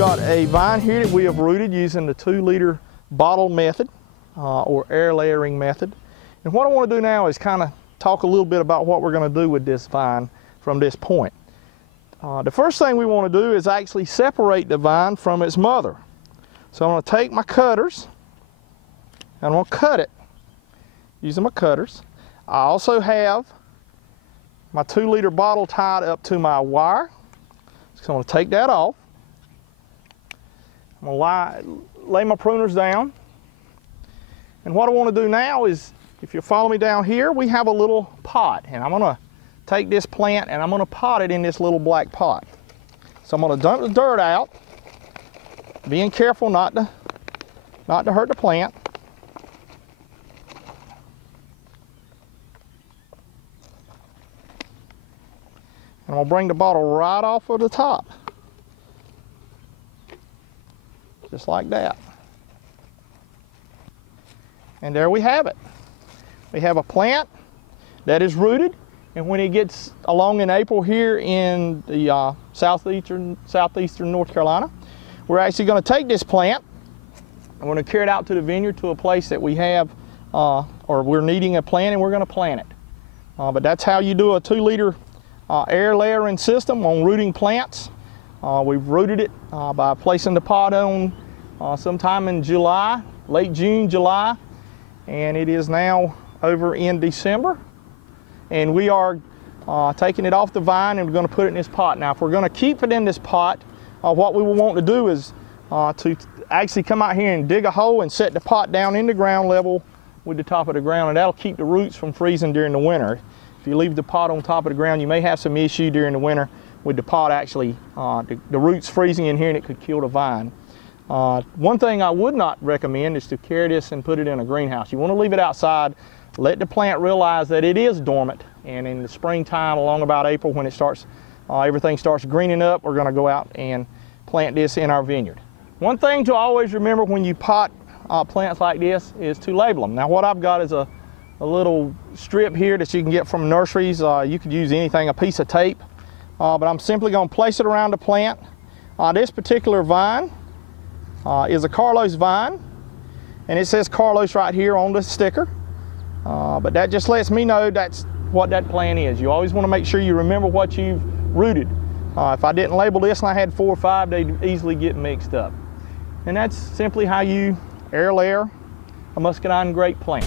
got a vine here that we have rooted using the 2-liter bottle method or air layering method. And what I want to do now is kind of talk a little bit about what we're going to do with this vine from this point. The first thing we want to do is actually separate the vine from its mother. So I'm going to take my cutters and I'm going to cut it using my cutters. I also have my 2-liter bottle tied up to my wire. So I'm going to take that off. I'm going to lay my pruners down. And what I want to do now is, if you follow me down here, we have a little pot. And I'm going to take this plant and I'm going to pot it in this little black pot. So I'm going to dump the dirt out, being careful not to hurt the plant. And I'll bring the bottle right off of the top. Just like that. And there we have it. We have a plant that is rooted, and when it gets along in April here in the southeastern North Carolina, we're actually going to take this plant and we're going to carry it out to the vineyard to a place that we have, or we're needing a plant, and we're going to plant it. But that's how you do a 2-liter air layering system on rooting plants. We've rooted it by placing the pot on sometime in July, late June, July, and it is now over in December. And we are taking it off the vine and we're going to put it in this pot. Now, if we're going to keep it in this pot, what we will want to do is to actually come out here and dig a hole and set the pot down in the ground level with the top of the ground, and that'll keep the roots from freezing during the winter. If you leave the pot on top of the ground, you may have some issue during the winter with the pot actually, the roots freezing in here, and it could kill the vine. One thing I would not recommend is to carry this and put it in a greenhouse. You want to leave it outside, let the plant realize that it is dormant, and in the springtime, along about April, when it starts, everything starts greening up, we're going to go out and plant this in our vineyard. One thing to always remember when you pot plants like this is to label them. Now, what I've got is a little strip here that you can get from nurseries. You could use anything, a piece of tape, but I'm simply going to place it around the plant. This particular vine is a Carlos vine, and it says Carlos right here on the sticker, but that just lets me know that's what that plant is. You always want to make sure you remember what you've rooted. If I didn't label this and I had 4 or 5, they'd easily get mixed up. And that's simply how you air layer a muscadine grape plant.